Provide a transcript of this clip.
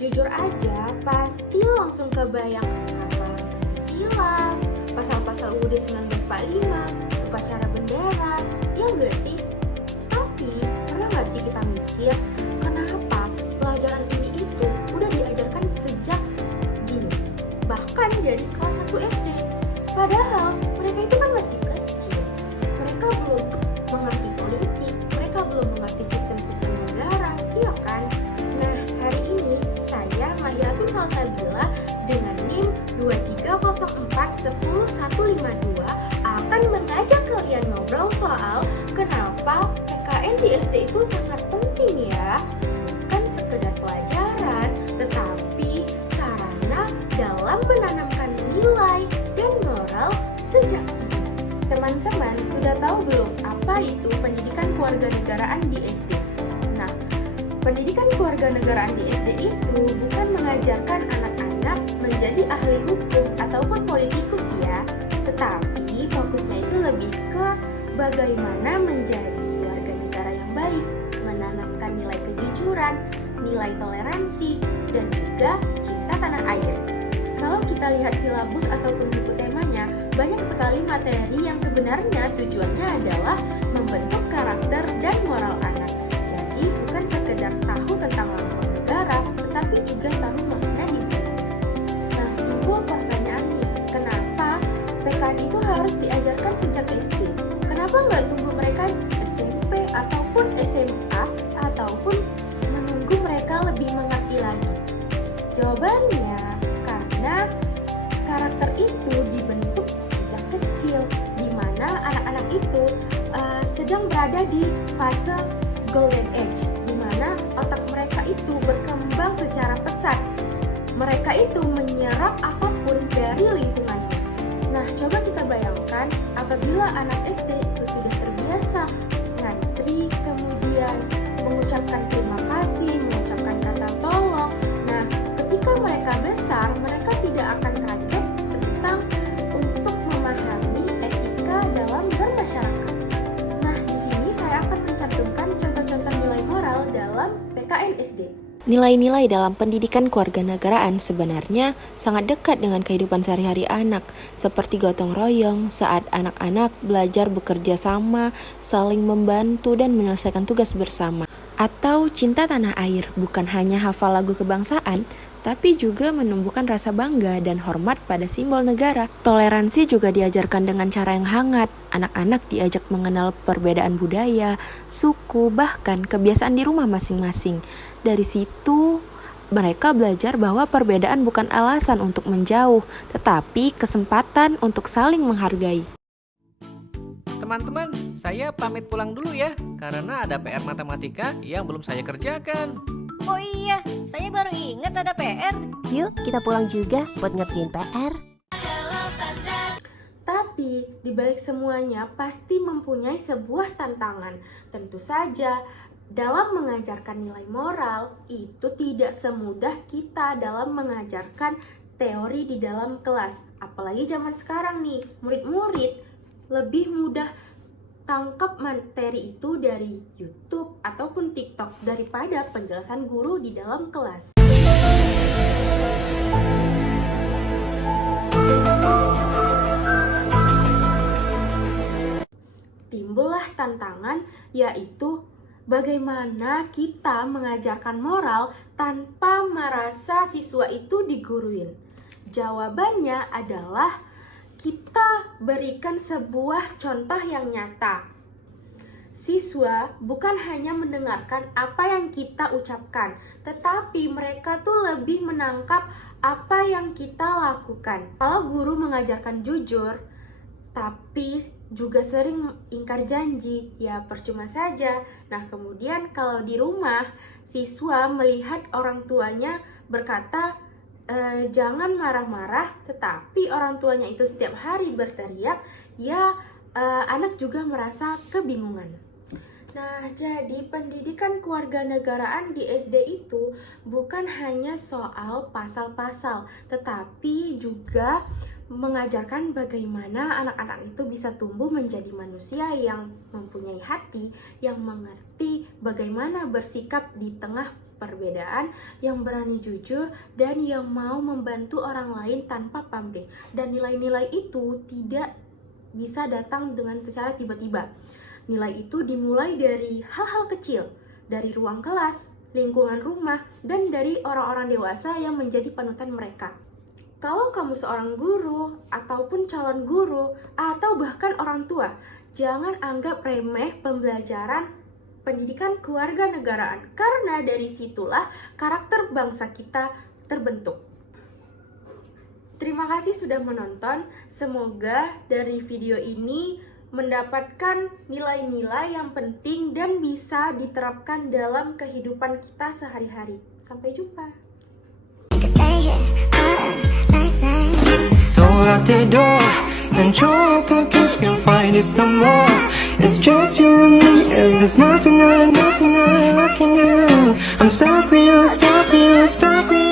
Jujur aja, pasti langsung kebayang pasal silang, pasal-pasal UUD 1945, upacara bendera, ya nggak sih? Tapi, pernah nggak sih kita mikir, kenapa pelajaran ini itu udah diajarkan sejak dini? Bahkan dari kelas 1 SD. Padahal, mereka itu kan masih kecil. Mereka belum mengerti politik, mereka belum mengerti sistem-sistem negara, iya kan? Nah, hari ini saya Mahiratun Salsabila dengan NIM 2304-10152 akan mengajak kalian ngobrol soal kenapa PKN di SD itu sangat penting ya. Bukan sekedar pelajaran, tetapi sarana dalam menanamkan nilai dan moral sejak dini. Teman-teman sudah tahu belum apa itu pendidikan kewarganegaraan di SD? Nah, pendidikan kewarganegaraan di SD itu bukan mengajarkan anak-anak menjadi ahli hukum ataupun politikus ya, tetapi fokusnya itu lebih ke bagaimana menjadi warga negara yang baik, menanamkan nilai kejujuran, nilai toleransi, dan juga cinta tanah air. Kalau kita lihat silabus ataupun buku temanya, banyak sekali materi yang sebenarnya tujuannya adalah membentuk karakter dan moral anak. Jadi bukan sekedar tahu tentang lambang negara, tetapi juga tahu makna di balik. Nah, timbul pertanyaan nih, kenapa PKN itu harus diajarkan sejak SD? Kenapa nggak tunggu mereka SMP ataupun SMA ataupun menunggu mereka lebih mengerti lagi? Jawabannya, karena karakter itu dibentuk sejak kecil, di mana anak-anak itu sedang berada di fase golden age, di mana otak mereka itu berkembang secara pesat. Mereka itu menyerap apapun dari lingkungannya. Nah, coba kita bayangkan apabila anak SD itu sudah terbiasa ngantri, kemudian mengucapkan terima kasih, mengucapkan kata tolong. Nah, ketika mereka besar, mereka tidak akan kaget tentang untuk memahami etika dalam bermasyarakat. Nah, di sini saya akan mencantumkan contoh-contoh nilai moral dalam PKN SD. Nilai-nilai dalam pendidikan kewarganegaraan sebenarnya sangat dekat dengan kehidupan sehari-hari anak, seperti gotong royong saat anak-anak belajar bekerja sama, saling membantu dan menyelesaikan tugas bersama. Atau cinta tanah air, bukan hanya hafal lagu kebangsaan, tapi juga menumbuhkan rasa bangga dan hormat pada simbol negara. Toleransi juga diajarkan dengan cara yang hangat. Anak-anak diajak mengenal perbedaan budaya, suku, bahkan kebiasaan di rumah masing-masing. Dari situ, mereka belajar bahwa perbedaan bukan alasan untuk menjauh, tetapi kesempatan untuk saling menghargai. Teman-teman, saya pamit pulang dulu ya, karena ada PR matematika yang belum saya kerjakan. Oh iya, saya baru ingat ada PR. Yuk kita pulang juga buat ngerjain PR. Tapi di balik semuanya pasti mempunyai sebuah tantangan. Tentu saja, dalam mengajarkan nilai moral itu tidak semudah kita dalam mengajarkan teori di dalam kelas. Apalagi zaman sekarang nih, murid-murid lebih mudah tangkap materi itu dari YouTube ataupun TikTok daripada penjelasan guru di dalam kelas. Timbullah tantangan, yaitu bagaimana kita mengajarkan moral tanpa merasa siswa itu diguruin. Jawabannya adalah kita berikan sebuah contoh yang nyata. Siswa bukan hanya mendengarkan apa yang kita ucapkan, tetapi mereka tuh lebih menangkap apa yang kita lakukan. Kalau guru mengajarkan jujur, tapi juga sering ingkar janji, ya percuma saja. Nah, kemudian kalau di rumah, siswa melihat orang tuanya berkata, jangan marah-marah, tetapi orang tuanya itu setiap hari berteriak, ya anak juga merasa kebingungan. Nah, jadi pendidikan kewarganegaraan di SD itu bukan hanya soal pasal-pasal, tetapi juga mengajarkan bagaimana anak-anak itu bisa tumbuh menjadi manusia yang mempunyai hati, yang mengerti bagaimana bersikap di tengah perbedaan, yang berani jujur, dan yang mau membantu orang lain tanpa pamrih. Dan nilai-nilai itu tidak bisa datang dengan secara tiba-tiba. Nilai itu dimulai dari hal-hal kecil, dari ruang kelas, lingkungan rumah, dan dari orang-orang dewasa yang menjadi panutan mereka. Kalau kamu seorang guru, ataupun calon guru, atau bahkan orang tua, jangan anggap remeh pembelajaran pendidikan kewarganegaraan, karena dari situlah karakter bangsa kita terbentuk. Terima kasih sudah menonton. Semoga dari video ini mendapatkan nilai-nilai yang penting dan bisa diterapkan dalam kehidupan kita sehari-hari. Sampai jumpa. So out the door and throw up the kiss, can't find it no more. It's just you and me, and there's nothing I can do. I'm stuck with you, stuck with you, stuck with you.